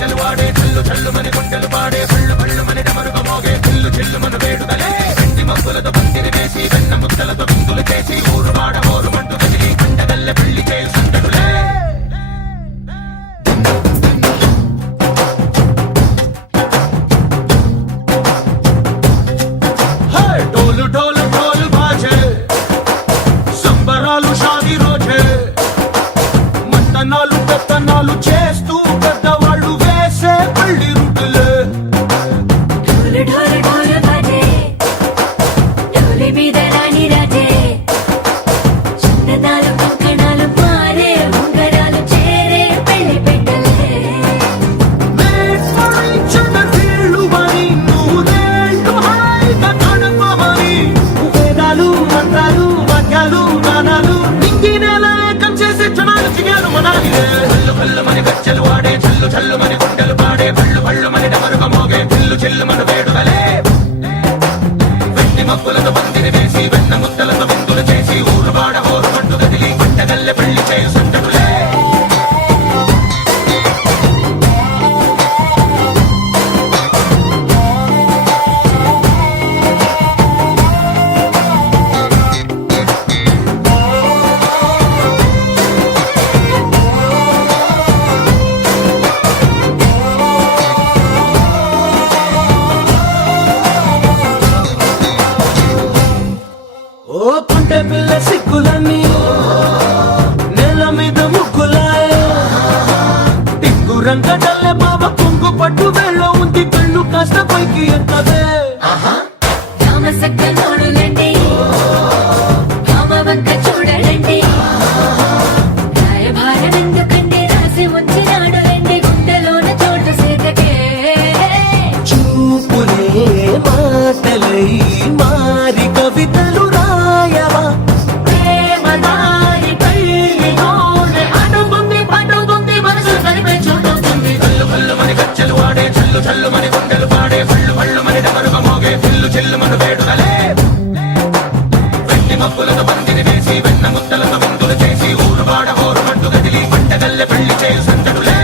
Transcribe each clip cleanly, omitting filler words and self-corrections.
గజ్జలు వాడే చల్లు చల్లు మని గుండెలు పాడే పళ్ళు పళ్ళు మని డమరుగ మోగే చిల్లు చిల్లు మన వేడుదలే వెండి మబ్బులతో పందిరి వేసి వెన్న ముద్దలతో విందులు చేసి ఊరు వాడ ఊరు మంటు కదిలి పండగల్లె పెళ్లి చేయి సందడులే డోలు డోలు డోలు బాజే సంబరాలు షాదీ రోజే మంతనాలు పెత్తనాలు చేస్తూ పెద్దవాళ్ళు వేసే పెళ్లి రుటులే ఢోలు ఢోలు ఢోలు బాజే ఢోలి మీద రాణి రాజే చిన్నదాలు కంకణాలు మారే ఉంగరాలు చేరే పెళ్లి పెట్టలే వీళ్ళు మరి నూరేళ్ళు హాయిగా గడపమని వేదాలు మంత్రాలు వాక్యాలు గానాలు నింగి నేల ఏకం చేసే క్షణాలు చిగాలు మనాలి కళ్ళు కళ్ళు మని గజ్జలు వాడే చల్లు చల్లు మని గుండెలు పాడే పళ్ళు పళ్ళు మని డమరుగ మోగే చిల్లు చిల్లు మన వేడుదలే వెండి మబ్బులతో పందిరి వేసి వెన్న ముద్దలతో విందులు చేసి ఊరు వాడ ఊరు మంటు కదిలి పంటగల్లె పెళ్లి చేయి సందడులే ఓ కొంటె పిల్ల సిక్కులన్నీ నేల మీద ముగ్గులాయ టింగు రంగడల్లె బాబా కొంగు పట్టు వెళ్ళ ఉంది కళ్ళు కాస్త పైకి ఎత్తదే రామ సక్క నోడులండి రామ వంక చూడడండి రాయభారం ఎందుకండి రాసి వచ్చినాడు రండి గుండెలోన చోటు సీతకే చూపులే మాటలై మారి కవితలు రాయవా ప్రేమదారి పెళ్లిలోనే అడుగుంది పడుగుంది మనసు కలిపే చోటొస్తుంది కళ్ళు కళ్ళు మని గజ్జలు వాడే చల్లు చల్లు మని గుండెలు పాడే పళ్ళు పళ్ళు మని డమరుగ మోగే చిల్లు చిల్లు మన వేడుదలే వెండి మబ్బులతో పందిరి వేసి వెన్న ముద్దలతో విందులు చేసి ఊరు వాడ ఊరు మంటు కదిలి పంటగల్లె పెళ్లి చేయి సందడులే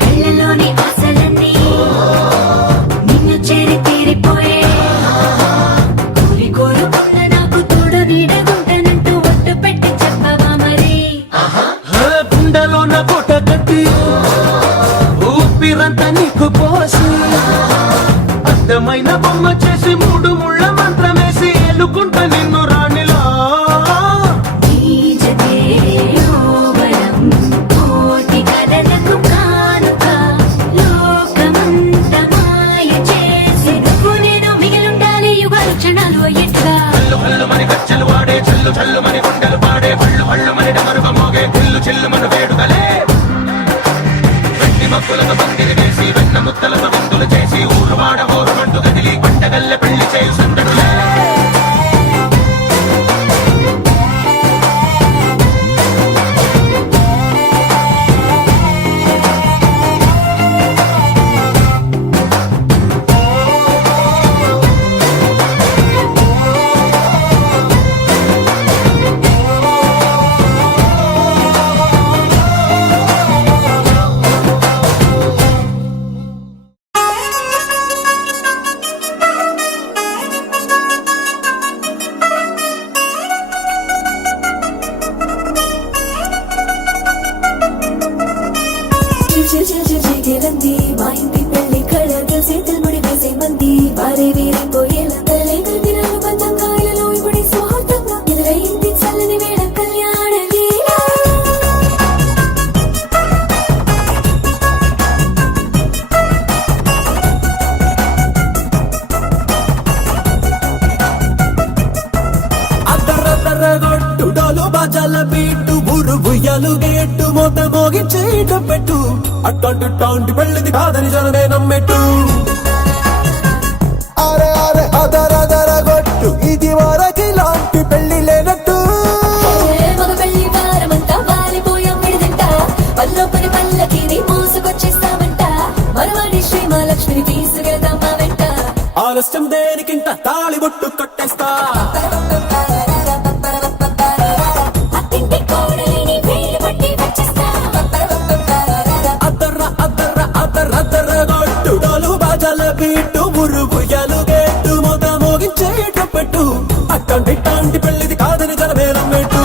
కళ్ళలోని ఆశలన్నీ నిన్ను చేరి తీరిపోయే కోరి కోరుకున్న నాకు తోడు నీడగుంటానంటూ ఒట్టు పెట్టి చెప్పవా మరి గుండెలోన కోట కట్టి ఊపిరంతా నీకు పోసి అర్థమైన బొమ్మ చేసి మూడు ముళ్ళ మంత్రమేసి ఎలుకుంటా నిన్ను రాణిలా నీజతే యోవరం కోటి కలలకు కానుక లోకమంత మాయ చేసి నువ్వు నేను మిగిలుండాలి యుగాలు క్షణాలు ఎట్లా కళ్ళు కళ్ళు మని గజ్జలు వాడే చల్లు చల్లు మని గుండెలు పాడే పళ్ళు పళ్ళు మని డమరుగ మోగే చిల్లు చిల్లు మన వేడుదలే వెండి మబ్బులతో పందిరి వేసి వెన్న ముద్దలతో విందులు చేసి ఊరు వాడ ఊరు మంటు కదిలి పంటగల్లె పెళ్లి చేయి సందడులే డోలు బాజాల బీటు ఊరు బుయ్యలు గేట్టు మోత మోగించేట పెట్టు అట్టంటి టాంటి పెళ్ళిది కాదని జనమే నమ్మెట్టు అరే అరే అదర గొట్టు ఇది వరకి లాంటి పెళ్లి లేనట్టు మగ పెళ్లి వారమంతా వాలిపోయాం విడిదంట పల్లోపని పల్లకిని మోసుకొచ్చేస్తామంట మనవాడి శ్రీ మహాలక్ష్మిని తీసుకెళ్దాం మా వెంట ఆలస్యం దేనికింత తాళి బొట్టు కట్టేస్తా అత్తింటి కోడలిని వేలు పట్టి వచ్చేస్తా అద్దర గొట్టు డోలు బాజాల బీటు ఊరు బుయ్యలు గేట్టు మోత మోగించేట పెట్టు అట్టంటి టాంటి పెళ్ళిది కాదని జనమే నమ్మెట్టు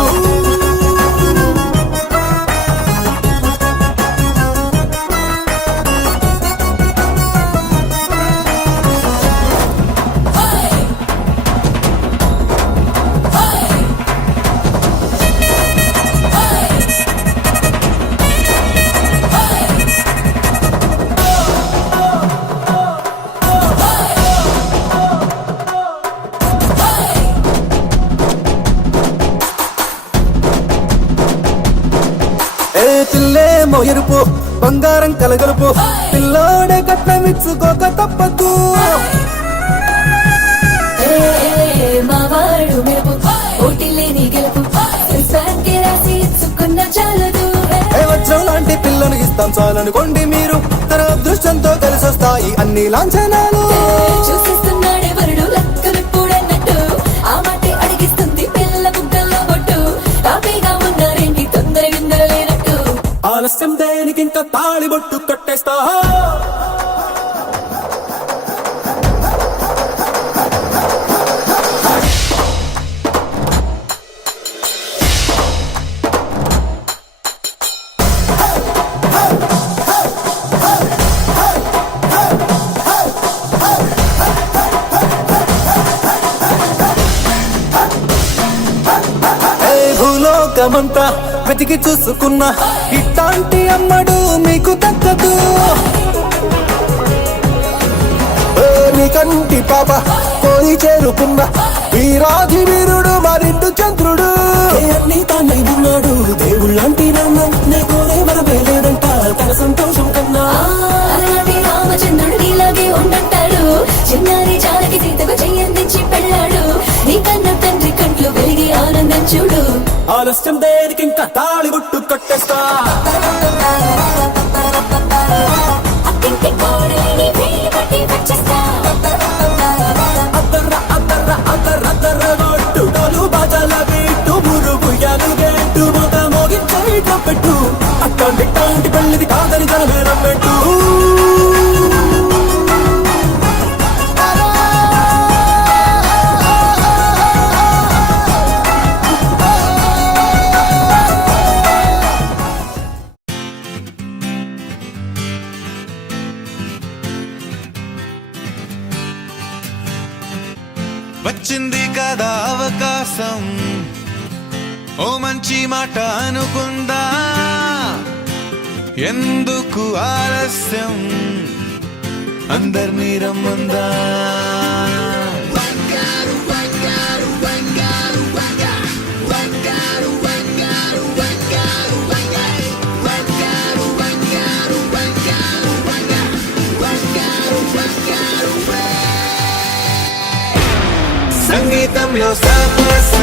పిల్లేమో ఎరుపు బంగారం కలగలుపు పిల్లోడే కట్నమిచ్చుకోక తప్పదు మా వాడు మెరుపు ఓటి లేని గెలుపు సంఖ్య రాసి ఇచ్చుకున్న చాలదు వజ్రం లాంటి పిల్లను ఇస్తాం చాలనుకోండి మీరు తన అదృష్టంతో కలిసొస్తాయి అన్ని లాంఛనాలు చూసిస్తున్నాడే వరుడు లక్కలిప్పుడన్నట్టు ఆ మాటే అడిగిస్తుంది పిల్ల ముగ్గల్లో బొట్టు హ్యాపీగా ఉన్నారేంటి తొందర విందర లేనట్టు ఆలస్యం దేనికింత తాళి బొట్టు కట్టేస్తా భూలోకమంతా వెతికి చూసుకున్నా ఇట్లాంటి అమ్మడు మీకు దక్కదు నీ కంటి పాప కోరి చేరుకున్న వీరాధి వీరుడు మరిండు చంద్రుడు అన్ని తానై ఉన్నాడు దేవుళ్ళంటి నాన్న నే కోరే వరమే లేదంట తన సంతోషం కన్నా అలాంటి రామచంద్రుడు నీలాగే ఉండంటాడు చిన్నారి జానకి సీతకు చెయ్యందించి పెళ్ళాడు నీ కన్న తండ్రి కంట్లు వెలిగి ఆనందం చూడు ఆలస్యం దేనికింకా తాళి బొట్టు కట్టేస్తా అత్తింటి కోడలిని వేలు పట్టి వచ్చేస్తా అద్దర గొట్టు డోలు బాజాల బీటు ఊరు బుయ్యలు గేట్టు మోత మోగించేట పెట్టు అట్టంటి టాంటి పెళ్ళిది కాదని జనమే నమ్మెట్టు వచ్చింది కదా అవకాశం ఓ మంచి మాట అనుకుందా ఎందుకు ఆలస్యం అందర్నీ రమ్మందా సంగీతంలో సమస్య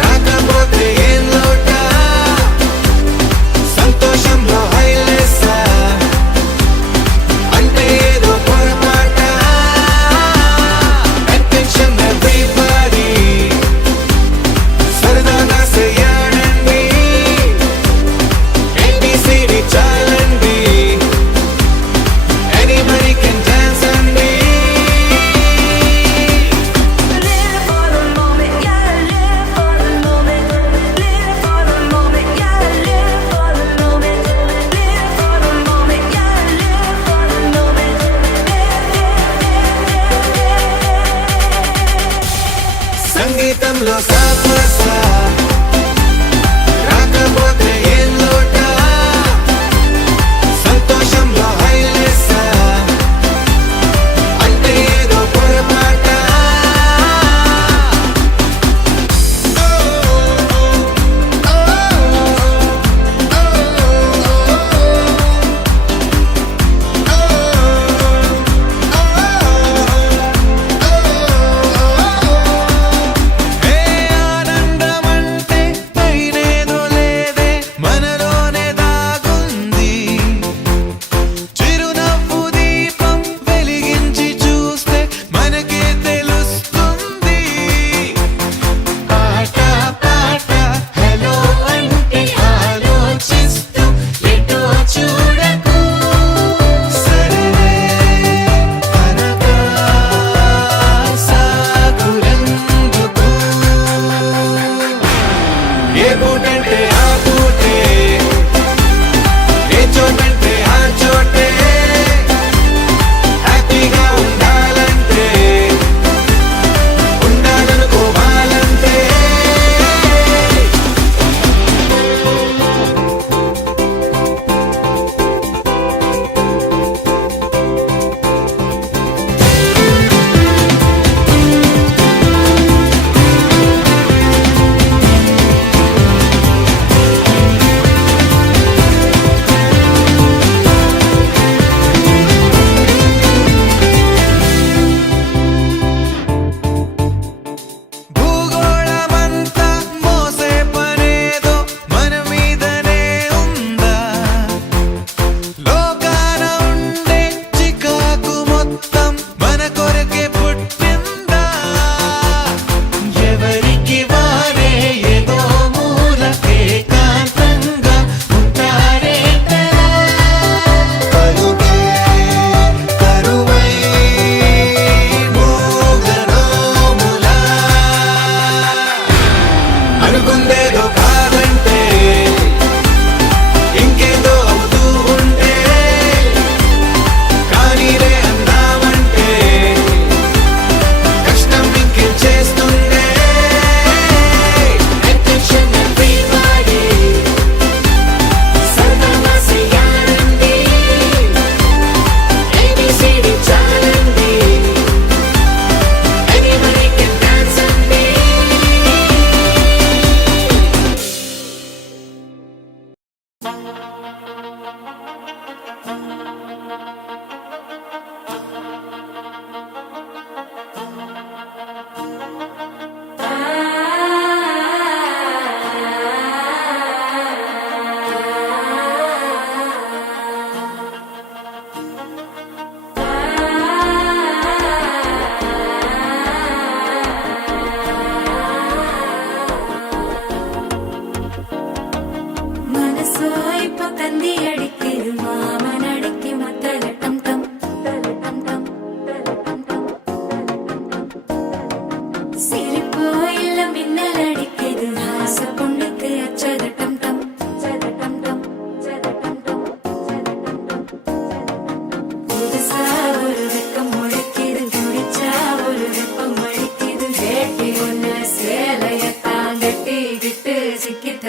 రాకపోతే ఏం లోట సంతోషంలో హైలెస్ అంటే ఏదో పొరపాట అటెన్షన్ ఎవ్రీబడీ సరదాగా చేయండి ABCD చాలండి anybody can dance and be సంగీతంలో సమస్య రాకపోతే ఏం లోట సంతోషంలో హైలెస్ అంటే ఏదో పొరపాట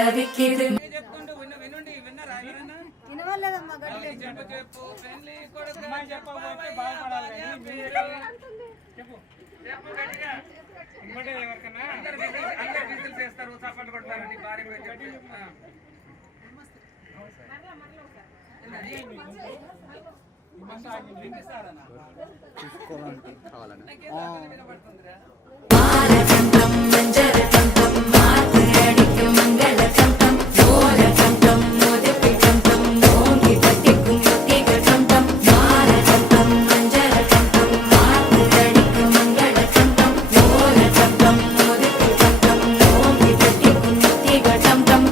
தவிக்குது చెప్పుకుంటూ వినండి విన్నారా ఎవరైనా వినవలేదమ్మా గట్టిగా చెప్పు చెప్పు పెళ్లి కొడుకు చెప్పబోతే బాధపడాలి కానీ మీరు చెప్పు చెప్పు గట్టిగా ఇంకోటి ఎవరికైనా అందరు విజిల్స్ చేస్తారు చప్పట్లు కొడతారు నీ భార్య పేరు చెప్పు மாரகண்டம் மஞ்சரகண்டம் மாத்து அடிக்கும் மங்களகண்டம் மோரகண்டம் மோதப்பிகண்டம் மோங்கி தட்டிக்கும் முத்திகண்டம் மாரகண்டம் மஞ்சரகண்டம் மாத்து அடிக்கும் மங்களகண்டம் மோரகண்டம் மோதப்பிகண்டம் மோங்கி தட்டிக்கும் முத்திகண்டம்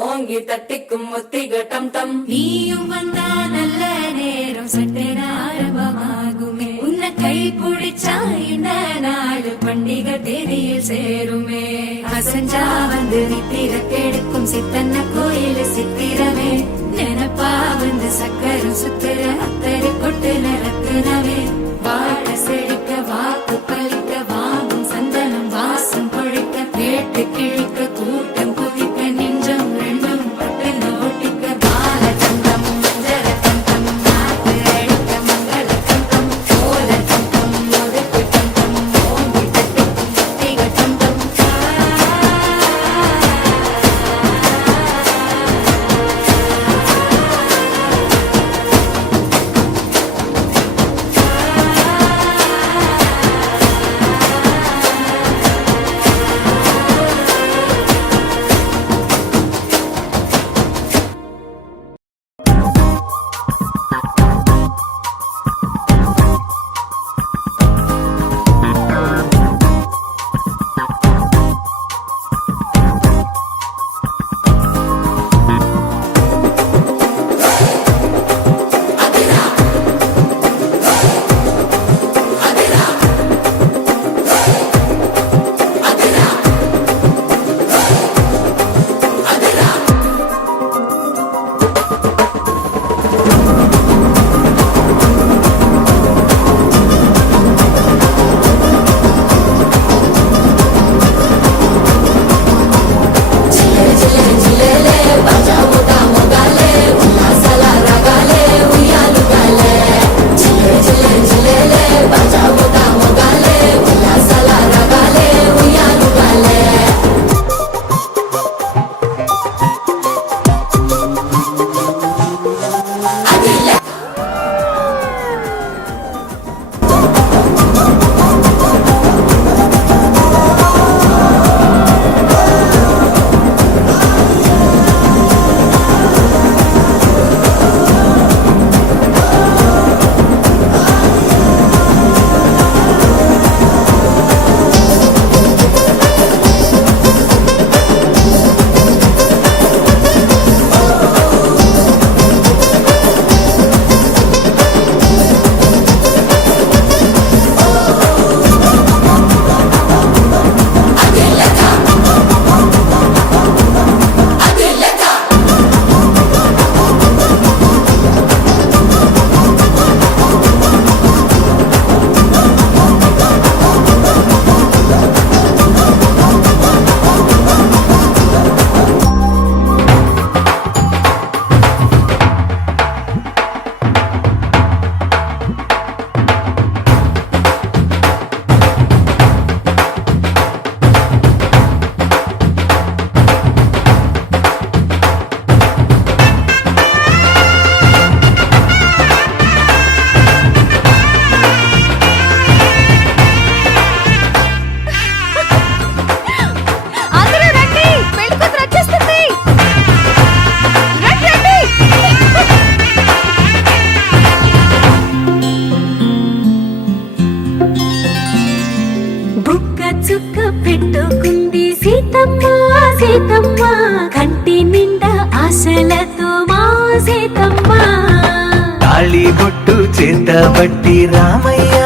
ஓங்கி தட்டிக்கும் முத்திகட்டம் டம் நீயும் வந்தா நல்ல நேரம் சட்டென ஆரம்பமாகுமே உன்னை கை பிடிச்சா இந்த நாடு பண்டிகை தேதியில் சேருமே அசஞ்சா வந்து நித்திர கெடுக்கும் சித்தன்ன கோயில் சித்திரமே நினப்பா வந்து சக்கரம் சுத்துற அத்தரை கொட்டு நிறத்துனவே வாழ செழிக்க வாக்கு பலிக்க வாங்கும் சந்தனம் வாசம் கொழிக்க கேட்டு கிழிக்க கூட்டம் குதிக்க நெஞ்சம் ரெண்டும் பட்டுன ஒட்டிக்க பாலகண்டம் மஞ்சரகண்டம் நாட்டு அடிக்க மங்களகண்டம் கோலகண்டம் ஒதுக்கு கண்டம் ஓங்கி தட்டிக்கும் முத்திகண்டம் సీతమ్మ కంటి నిండా ఆశలతో మా సీతమ్మ తాళి బొట్టు చేత బట్టి రామయ్య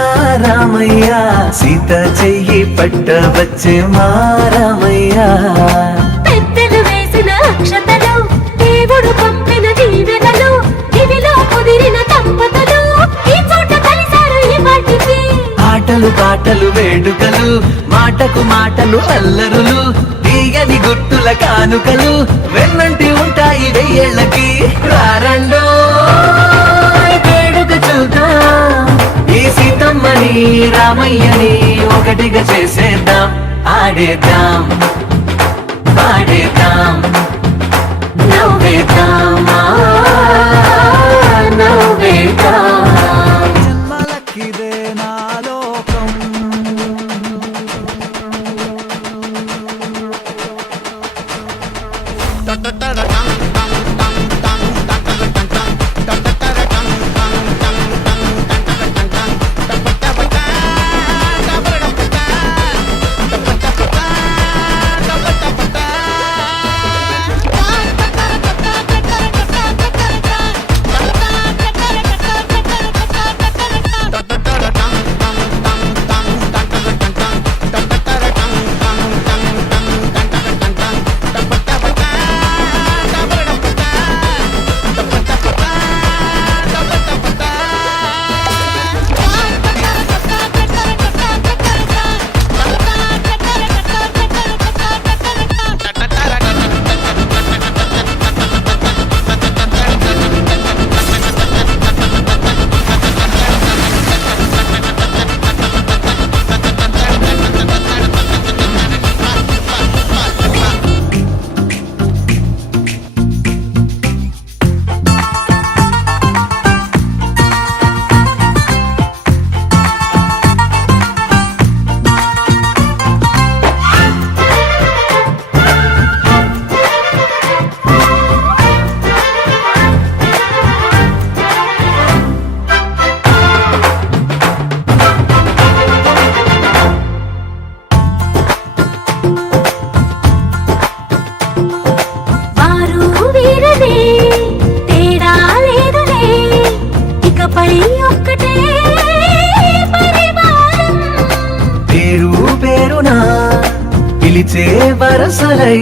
రామయ్య సీత చెయ్యి పట్ట వచ్చే మా రామయ్య పెద్దలు వేసిన అక్షతలు దేవుడు పంపిన దీవెనలు ఇవిలో కుదిరిన దంపతులు ఈ చోట కలిశారు ఈ వాటికి ఆటలు పాటలు వేడుకలు మాటకు మాటలు అల్లరులు తీయని గుర్తుల కానుకలు వెన్నంటి ఉంటాయి వెయ్యేళ్ళకి రారండో వేడుక చూద్దాం ఈ సీతమ్మని రామయ్యని ఒకటిగా చేసేద్దాం ఆడేద్దాం పాడేద్దాం నవ్వేద్దాం నవ్వేద్దాం జన్మలక్కిదే నా లోకం వారు వీరనే తేడా లేదులే ఇకపై ఒక్కటే పరివారం పేరు పేరునా పిలిచే వరసలై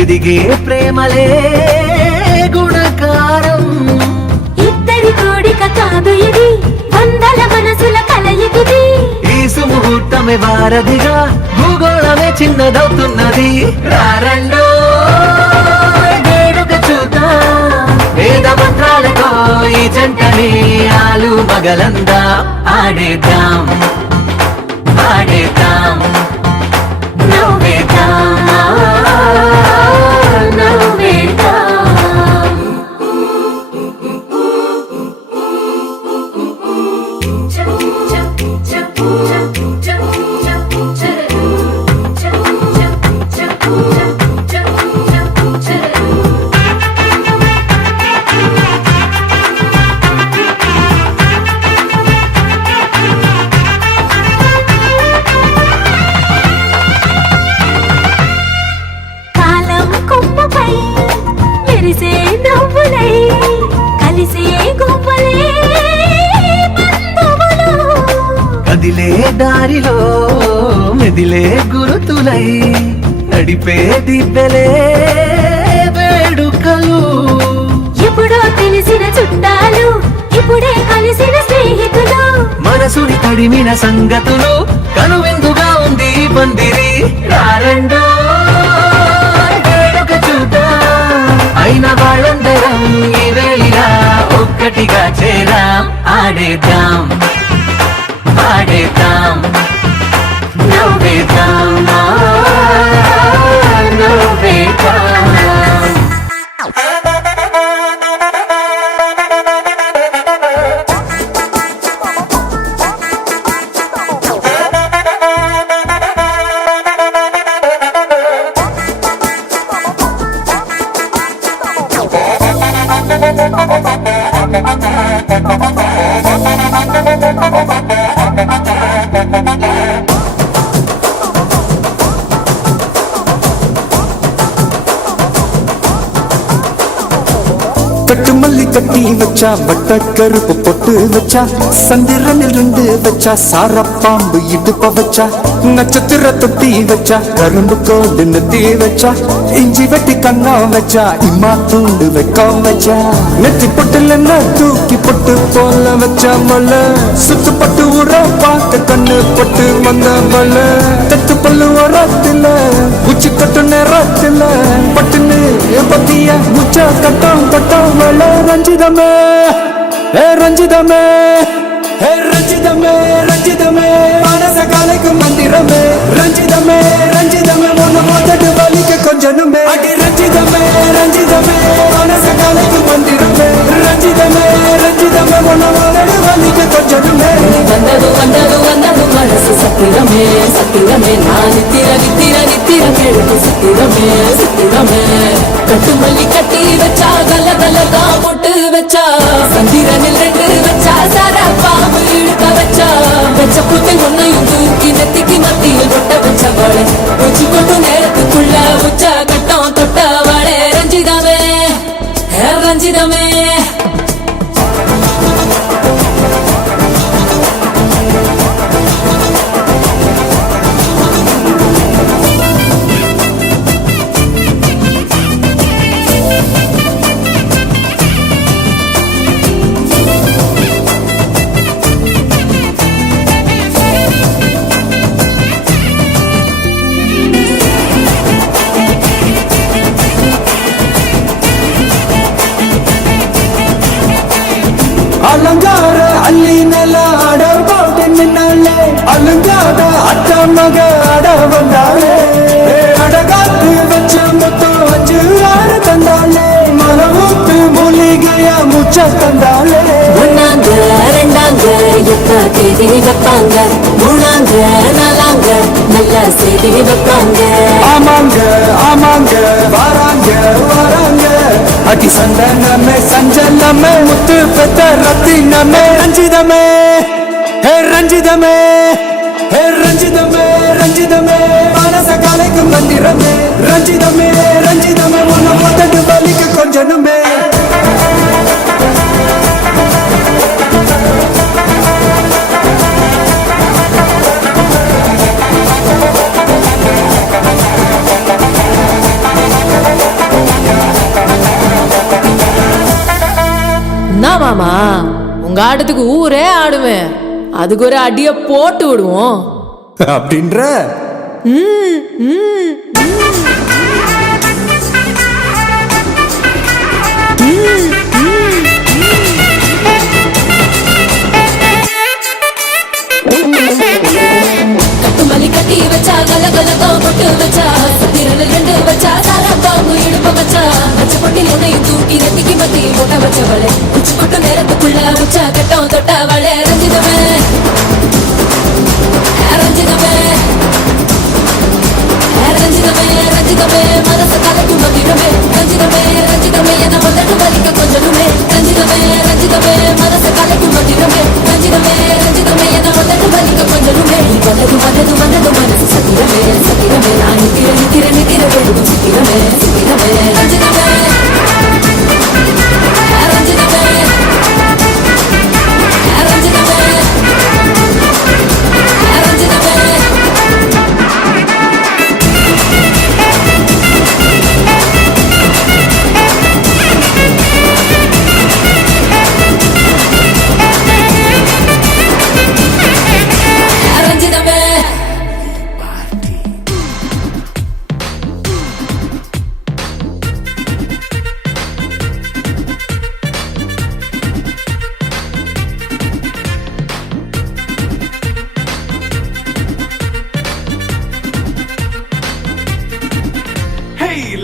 ఎదిగే ప్రేమలే గుణకారం ఇద్దరి కోడిక కాదు ఇది వందల మనసుల కలయికిది ఈ సుముహూర్తమే వారధిగా భూగోళమే చిన్నదవుతున్నది రారండో వేడుక చూద్దాం వేద మంత్రాలతో ఈ జంటని ఆలు మగలందా ఆడేద్దాం పాడేద్దాం నవ్వేద్దాం నవ్వేద్దాం కాలం కొమ్మపై మెరిసే నవ్వులై కలిసే గువ్వలే బంధువులు కదిలే దారిలో మెదిలే గురుతులై నడిపే దిబ్బెలే వేడుకలు ఎప్పుడో తెలిసిన చుట్టాలు ఇప్పుడే కలిసిన స్నేహితులు మనసుని తడిమిన సంగతులు కనువిందుగా ఉంది ఈ పందిరి రారండో వేడుక చూద్దాం అయిన వాళ్ళందరం ఈ వేళ ఒక్కటిగా చేరాం ఆడేద్దాం పాడేద్దాం నవ్వేద్దాం నవ్వేద్దాం கட்டு மல்லி கட்டி வச்சா வட்ட கருப்பு பொட்டு வச்சா சந்திரனில் இருந்து வச்சா சாரப்பாம்பு இடுப்ப வச்சா நட்சத்திர தொட்டி வச்சா கரும்பு கோடு நெத்தி வச்சா இஞ்சி வெட்டி கண்ணா வச்சா இம்மா தூண்டு வைக்கம் வச்சா நெத்தி பொட்டுல தூக்கி பொட்டு போல வச்சா மல சுத்து பட்டு உர பார்த்த கண்ணு பொட்டு வந்த மல தட்டு பல்லு உரத்துல உச்சி கட்டு நேரத்துல பட்டுன்னு பத்திய முச்சா கட்டம் கட்டம் மல ரஞ்சிதமே ரஞ்சிதமே ரஞ்சிதமே ரஞ்சிதமே மனச காலைக்கும் மந்திரமே ரஞ்சிதமே ரஞ்சிதமே ஒன்னு மோதட்டு வலிக்க கொஞ்சனுமே அடி ரஞ்சிதமே ரஞ்சிதமே மனச காலைக்கும் மந்திரமே ரஞ்சிதமே ரஞ்சிதமே ஒன்னு மோதட்டு வலிக்க கொஞ்சனுமே வந்தது வந்தது வந்தது மனசு சத்திரமே சத்திரமே நான் நித்திர நித்திர நித்திர கேளுக்கு சத்திரமே சத்திரமே கட்டு மல்லி கட்டி வச்சா கல கல தான் போட்டு வச்சா சந்திரனில் ரெண்டு வச்சா சாரா பாம்பு இழுக்க வச்சா வச்ச புத்தை ஒன்னையும் தூக்கி நெத்திக்கு மத்தியில் கொட்ட வச்சவளே உச்சி கொண்டு நேரத்துக்குள்ள உச்ச கட்டம் தொட்டவளே ரஞ்சிதமே ரஞ்சிதமே அலங்கார அள்ளி நல அட போட்டு நின்னாலே அலங்கார அட்ட மக அட வந்தாலே அடகாத்து வச்ச மொத்தம் 5-6 தந்தாலே மரமுத்து மூலிகையா முச்ச தந்தாலே ஒன்னாங்க ரெண்டாங்க எப்ப தேதி வைப்பாங்க மூணாங்க நாலாங்க நல்ல செய்தி வைப்பாங்க ஆமாங்க ஆமாங்க வராங்க வராங்க அடி சந்தனமே சஞ்சலமே முத்து பெத்த ரத்தினமே ரஞ்சிதமே ரஞ்சிதமே ரஞ்சிதமே ரஞ்சிதமே மனச காலைக்கும் மந்திரமே ரஞ்சிதமே ரஞ்சிதமே ஒன்னு மொத்தட்டு வலிக்க கொஞ்சனுமே மாமா உங்க ஆட்டத்துக்கு ஊரே ஆடுவேன் அதுக்கு ஒரு அடிய போட்டு விடுவோம் அப்படின்ற கட்டுமல்லி கட்டி வச்சா கல கலக்கம் போட்டு வச்சா சத்திரனில் ரெண்டு வச்சா சாரா பாம்பு இடுப்ப வச்சா வச்ச பொட்டி உன்னையும் தூக்கி நெத்திக்கு மத்தி போட்ட வச்சவளே உச்சி கொட்டு நேரத்துக்குள்ள உச்சா கட்டம் தொட்டவளே ரஞ்சிதமே ரஞ்சிதமே ரஞ்சிதமே ரஞ்சிதமே மனச கலைக்கும் மந்திரமே ரஞ்சிதமே ரஞ்சிதமே என வந்தட்டு வலிக்க கொஞ்சனுமே ரஞ்சிதமே ரஞ்சிதமே மனச கலைக்கும் மந்திரமே ரஞ்சிதமே ரஞ்சிதமே என வந்தட்டு வலிக்க கொஞ்சனுமே வந்தது வந்தது வந்தது மனசு சத்திரமே சத்திரமே நான் நித்திர நித்திர நித்திர வேணும் சித்திரமே சித்திரமே ரஞ்சிதமே ரஞ்சிதமே ரஞ்சிதமே ரஞ்சிதமே ரஞ்சிதமே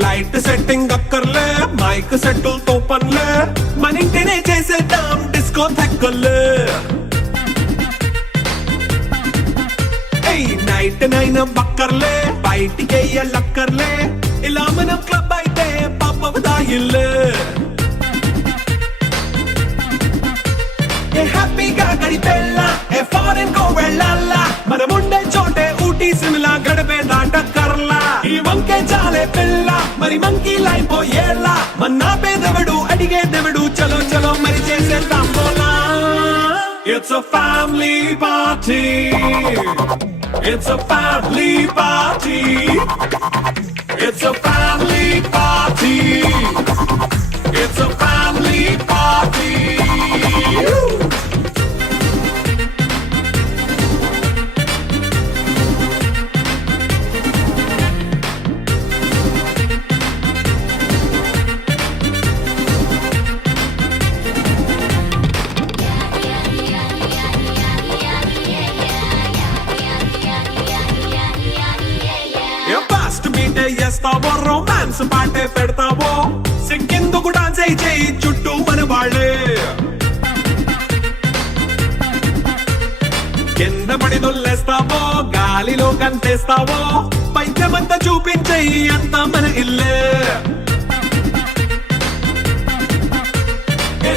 లైట్ సెట్టింగ్ అక్కర్లే మైక్ సెట్టుల్ తో పనిలే మన ఇంటినే చేసేద్దాం డిస్కో థెక్కలే నైట్ నైన్ బక్కర్లే బయటికి లక్కర్లే ఇలా మనం క్లబ్ అయితే పాప దాయిల్లే హ్యాపీగా గడిపెళ్ళ ఏ ఫారెన్ కో వెళ్ళాల మనముండే చోటే ఊటీ సిమ్లా గడిపే దాటక్కర్లా ఈ వంకే చాలే పిల్ల మరి మంకీ లైఫ్ ఏళ్ళ మన్నా పేదవడు అడిగే దేవుడు a family party. It's a family party. It's a family party. It's a family party. First మీటే చేస్తావో రొమాన్స్ పాటే పెడతావో సిక్కిందుకు డాన్స్ అయి చేయి చుట్టూ మన వాళ్ళే కింద పడి దొల్లేస్తావో గాలిలో కంటేస్తావో పైద్యమంతా చూపించేయి అంతా మన ఇల్లే